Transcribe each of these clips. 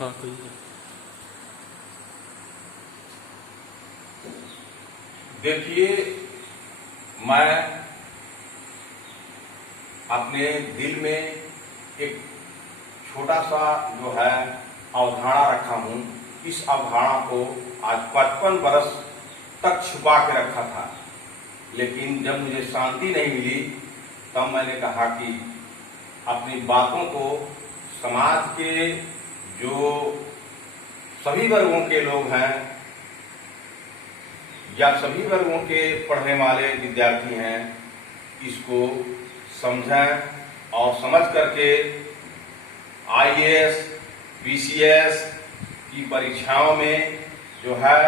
हाँ कहिए। देखिए, मैं अपने दिल में एक छोटा सा जो है अवधारणा रखा हूँ। इस अवधारणा को आज 55 बरस तक छुपा के रखा था, लेकिन जब मुझे शांति नहीं मिली तब मैंने कहा कि अपनी बातों को समाज के जो सभी वर्गों के लोग हैं या सभी वर्गों के पढ़ने वाले विद्यार्थी हैं, इसको समझें और समझ करके आईएएस, बीसीएस की परीक्षाओं में जो है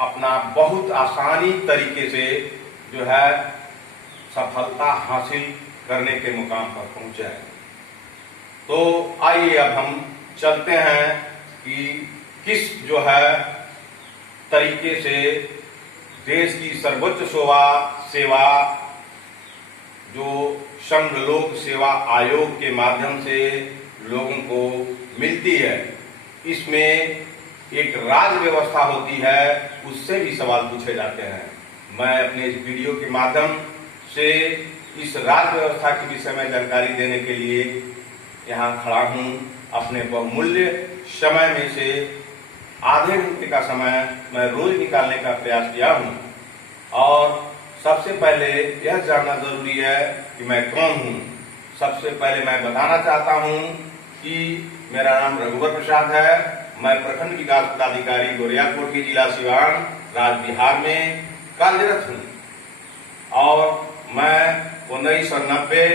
अपना बहुत आसानी तरीके से जो है सफलता हासिल करने के मुकाम पर पहुंचे। तो आइए अब हम चलते हैं कि किस जो है तरीके से देश की सर्वोच्च सेवा जो संघ लोक सेवा आयोग के माध्यम से लोगों को मिलती है, इसमें एक राज व्यवस्था होती है, उससे भी सवाल पूछे जाते हैं। मैं अपने इस वीडियो के माध्यम से इस राज व्यवस्था के विषय में जानकारी देने के लिए यहाँ खड़ा हूँ। अपने बहुमूल्य समय में से आधे घंटे का समय मैं रोज निकालने का प्रयास किया हूँ। और सबसे पहले यह जानना जरूरी है कि मैं कौन हूँ। सबसे पहले मैं बताना चाहता हूँ कि मेरा नाम रघुवर प्रसाद है। मैं प्रखंड विकास पदाधिकारी गोरियाकोट जिला सिवान राज्य बिहार में कार्यरत हूँ। और मैं 1990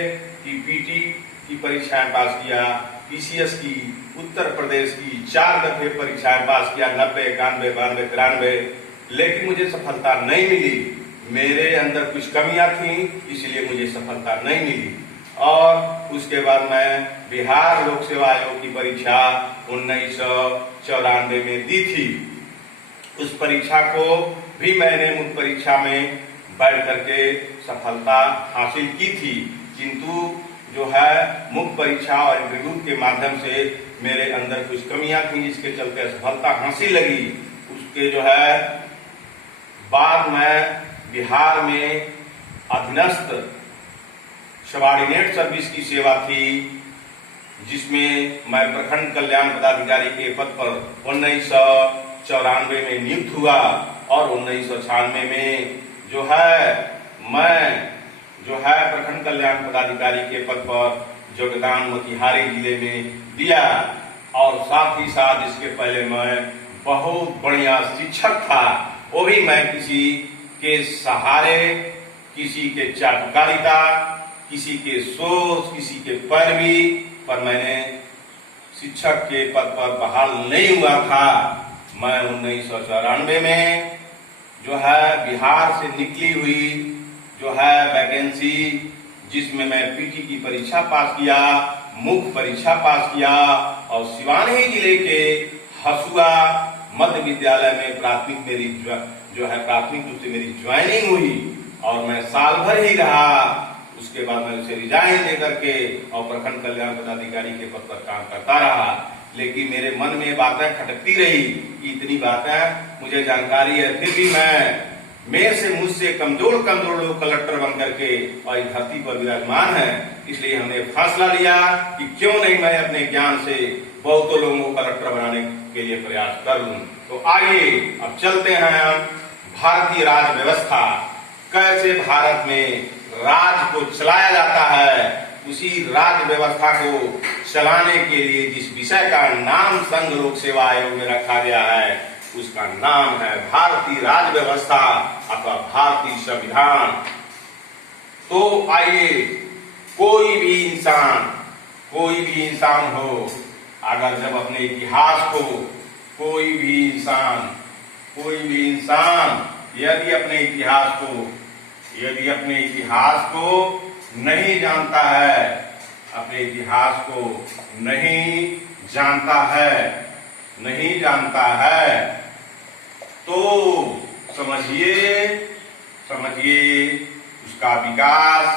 की पीटी की परीक्षाएं पास किया, पीसीएस की, उत्तर प्रदेश की 4 दफे परीक्षाएं पास किया, 90, 91, 92, 93, लेकिन मुझे सफलता नहीं मिली। मेरे अंदर कुछ कमियां थी, इसलिए मुझे सफलता नहीं मिली। और उसके बाद मैं बिहार लोक सेवा आयोग की परीक्षा 1994 में दी थी। उस परीक्षा को भी मैंने मुख्य परीक्षा में बैठ करके सफलता हासिल की थी, किंतु जो है मुख्य परीक्षा और इंटरव्यू के माध्यम से मेरे अंदर कुछ कमियां थी, जिसके चलते असफलता हासिल लगी। उसके जो है बाद में बिहार में अधीनस्थ सबॉर्डिनेट सर्विस की सेवा थी, जिसमें मैं प्रखंड कल्याण पदाधिकारी के पद पर 1994 में नियुक्त हुआ। और 1996 में जो है मैं जो है प्रखंड कल्याण पदाधिकारी के पद पर योगदान मोतिहारी जिले में दिया। और साथ ही साथ इसके पहले मैं बहुत बढ़िया शिक्षक था, वो भी मैं किसी के सहारे, किसी के चाटुकारिता, किसी के सोच, किसी के पैरवी पर मैंने शिक्षक के पद पर बहाल नहीं हुआ था। मैं 1994 में जो है बिहार से निकली हुई जो है वैकेंसी, जिसमें मैं पीटी की परीक्षा पास किया, मुख्य परीक्षा पास किया और सिवान ही जिले के हसुआ मध्य विद्यालय में प्राथमिक मेरी जो है प्राथमिक रूप से मेरी ज्वाइनिंग हुई और मैं साल भर ही रहा। उसके बाद मैं उसे रिजाइन दे करके और प्रखंड कल्याण पदाधिकारी के पद पर काम करता रहा। लेकिन मेरे मन में बातें खटकती रही कि इतनी बातें मुझे जानकारी है, फिर भी मुझसे कमजोर लोग कलेक्टर बन करके और इस धरती पर विराजमान है। इसलिए हमने फैसला लिया कि क्यों नहीं मैं अपने ज्ञान से बहुतों लोगों को कलेक्टर बनाने के लिए प्रयास कर लूं। तो आइए अब चलते हैं हम भारतीय राज व्यवस्था, कैसे भारत में राज को चलाया जाता है। उसी राज व्यवस्था को चलाने के लिए जिस विषय का नाम संघ लोक सेवा आयोग में रखा गया है, उसका नाम है भारतीय राज व्यवस्था अथवा भारतीय संविधान। तो आइए, कोई भी इंसान हो, अगर जब अपने इतिहास को कोई भी इंसान यदि अपने इतिहास को नहीं जानता है, अपने इतिहास को नहीं जानता है, तो समझिए उसका विकास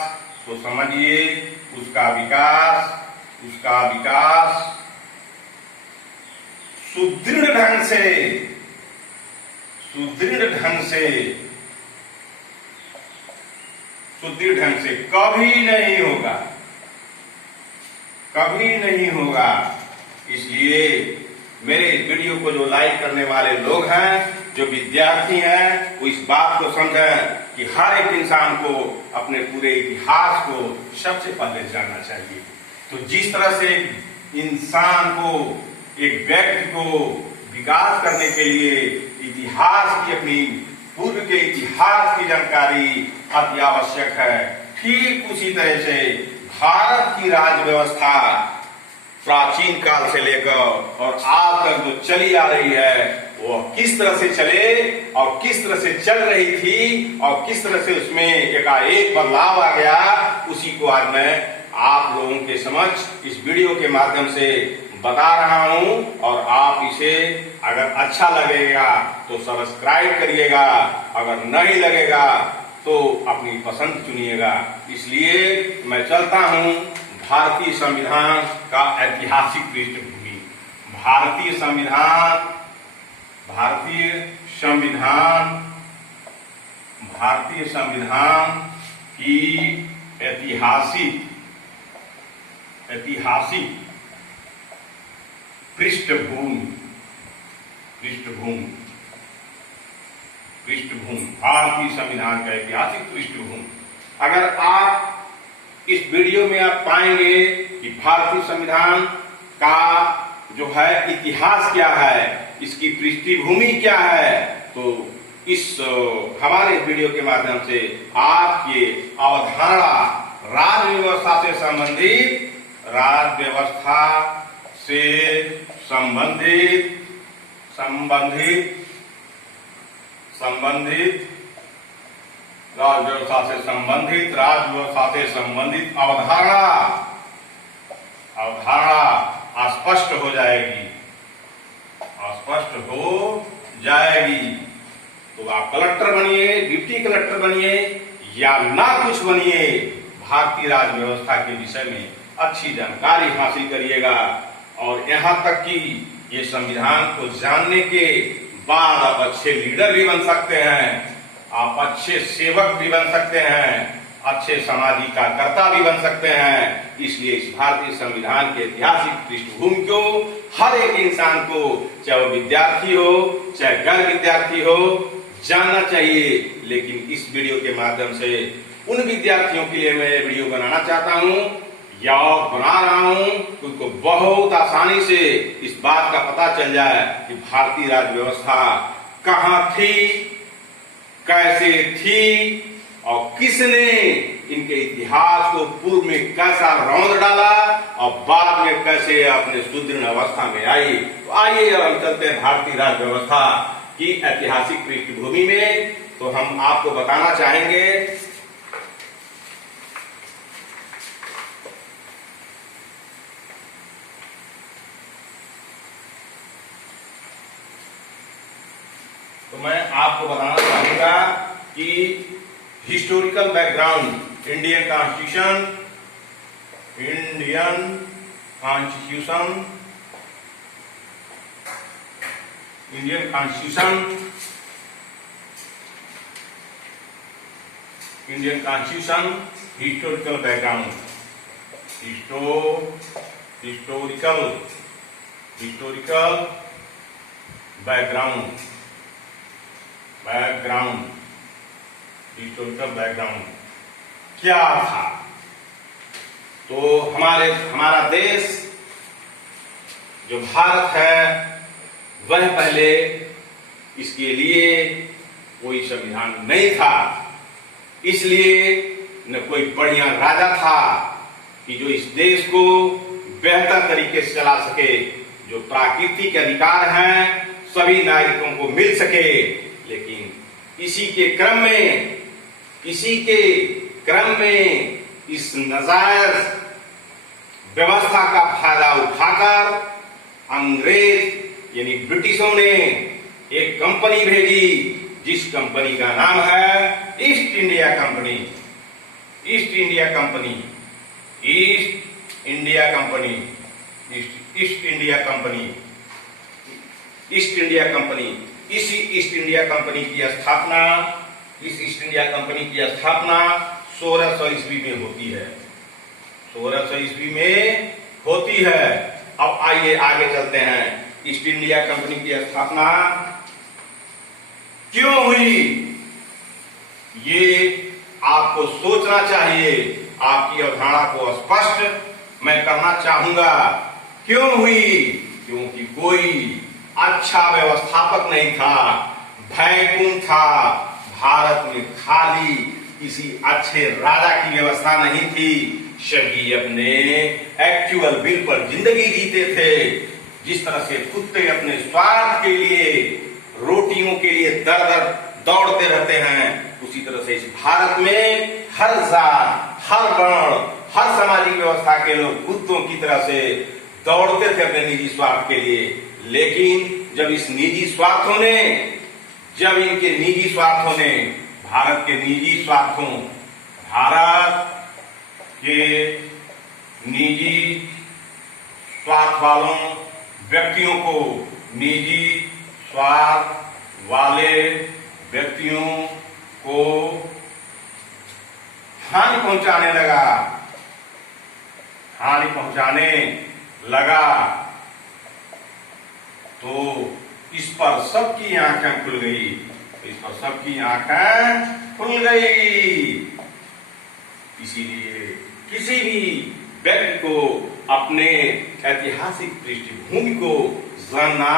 सुदृढ़ ढंग से सुदृढ़ ढंग से कभी नहीं होगा, कभी नहीं होगा। इसलिए मेरे इस वीडियो को जो लाइक करने वाले लोग हैं, जो विद्यार्थी हैं, वो इस बात को समझें कि हर एक इंसान को अपने पूरे इतिहास को सबसे पहले जानना चाहिए। तो जिस तरह से इंसान को, एक व्यक्ति को विकास करने के लिए इतिहास की, अपनी पूर्व के इतिहास की जानकारी अति आवश्यक है, ठीक उसी तरह से भारत की राज्य व्यवस्था प्राचीन काल से लेकर और आज तक जो चली आ रही है, वो किस तरह से चले और किस तरह से चल रही थी और किस तरह से उसमें एकाएक बदलाव आ गया, उसी को आज मैं आप लोगों के समक्ष इस वीडियो के माध्यम से बता रहा हूं। और आप इसे अगर अच्छा लगेगा तो सब्सक्राइब करिएगा, अगर नहीं लगेगा तो अपनी पसंद चुनिएगा। इसलिए मैं चलता हूं भारतीय संविधान का ऐतिहासिक पृष्ठभूमि। भारतीय संविधान की ऐतिहासिक पृष्ठभूमि भारतीय संविधान का ऐतिहासिक पृष्ठभूमि। अगर आप इस वीडियो में आप पाएंगे कि भारतीय संविधान का जो है इतिहास क्या है, इसकी पृष्ठभूमि क्या है, तो इस हमारे वीडियो के माध्यम से आप ये अवधारणा राज्य व्यवस्था से संबंधित राज्य व्यवस्था से संबंधित अवधारणा स्पष्ट हो जाएगी। तो आप कलेक्टर बनिए, डिप्टी कलेक्टर बनिए या ना कुछ बनिए, भारतीय राज्य व्यवस्था के विषय में अच्छी जानकारी हासिल करिएगा। और यहाँ तक कि ये संविधान को जानने के बाद आप अच्छे लीडर भी बन सकते हैं, आप अच्छे सेवक भी बन सकते हैं, अच्छे सामाजिक कार्यकर्ता भी बन सकते हैं। इसलिए इस भारतीय संविधान के ऐतिहासिक पृष्ठभूमि को हर एक इंसान को, चाहे वो विद्यार्थी हो चाहे गैर विद्यार्थी हो, जानना चाहिए। लेकिन इस वीडियो के माध्यम से उन विद्यार्थियों के लिए मैं वीडियो बनाना चाहता हूं या बना रहा हूं उनको बहुत आसानी से इस बात का पता चल जाए कि भारतीय राज्य व्यवस्था कहां थी, कैसे थी और किसने इनके इतिहास को पूर्व में कैसा रौंद डाला और बाद में कैसे अपने सुदृढ़ अवस्था में आई। तो आइए अब हम चलते हैं भारतीय राज्य व्यवस्था की ऐतिहासिक पृष्ठभूमि में। तो हम आपको बताना चाहेंगे कि historical background Indian constitution historical background historical background क्या था। तो हमारा देश जो भारत है वह पहले इसके लिए कोई संविधान नहीं था, इसलिए न कोई बढ़िया राजा था कि जो इस देश को बेहतर तरीके से चला सके, जो प्राकृतिक अधिकार हैं सभी नागरिकों को मिल सके। लेकिन इसी के क्रम में इस नाजायज व्यवस्था का फायदा उठाकर अंग्रेज यानी ब्रिटिशों ने एक कंपनी भेजी, जिस कंपनी का नाम है east India company. East India company, इसी ईस्ट इंडिया कंपनी की स्थापना, इस ईस्ट इंडिया कंपनी की स्थापना 1600 ईस्वी में होती है, 1600 ईस्वी में होती है। अब आइए आगे चलते हैं। ईस्ट इंडिया कंपनी की स्थापना क्यों हुई, ये आपको सोचना चाहिए। आपकी अवधारणा को स्पष्ट मैं करना चाहूंगा। क्यों हुई? क्योंकि कोई अच्छा व्यवस्थापक नहीं था, वैकुंठ था। भारत में खाली किसी अच्छे राजा की व्यवस्था नहीं थी। सभी अपने एक्चुअल बिल पर जिंदगी जीते थे। जिस तरह से कुत्ते अपने स्वार्थ के लिए, रोटियों के लिए दर दर दौड़ते रहते हैं, उसी तरह से इस भारत में हर जात, हर वर्ण, हर सामाजिक व्यवस्था के लोग कुत्तों की तरह से दौड़ते थे अपने निजी स्वार्थ के लिए। लेकिन जब इस निजी स्वार्थों ने, जब इनके निजी स्वार्थों ने, भारत के निजी स्वार्थों, भारत के निजी स्वार्थ वालों व्यक्तियों को, निजी स्वार्थ वाले व्यक्तियों को हानि पहुंचाने लगा, हानि पहुंचाने लगा, तो इस पर सबकी आंखें खुल गई, इस पर सबकी आंखें खुल गई। इसीलिए किसी भी व्यक्ति को अपने ऐतिहासिक पृष्ठभूमि को जानना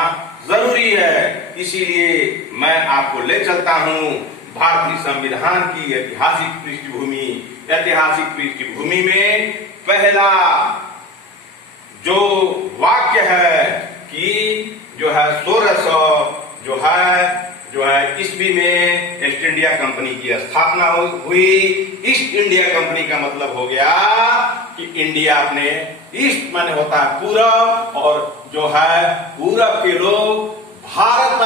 जरूरी है। इसीलिए मैं आपको ले चलता हूं भारतीय संविधान की ऐतिहासिक पृष्ठभूमि। ऐतिहासिक पृष्ठभूमि में पहला जो वाक्य है कि जो है 1600 जो है ईस्वी में ईस्ट इंडिया कंपनी की स्थापना हुई। ईस्ट इंडिया कंपनी का मतलब हो गया कि इंडिया अपने ईस्ट माने होता है पूरब, और जो है पूरब के लोग भारत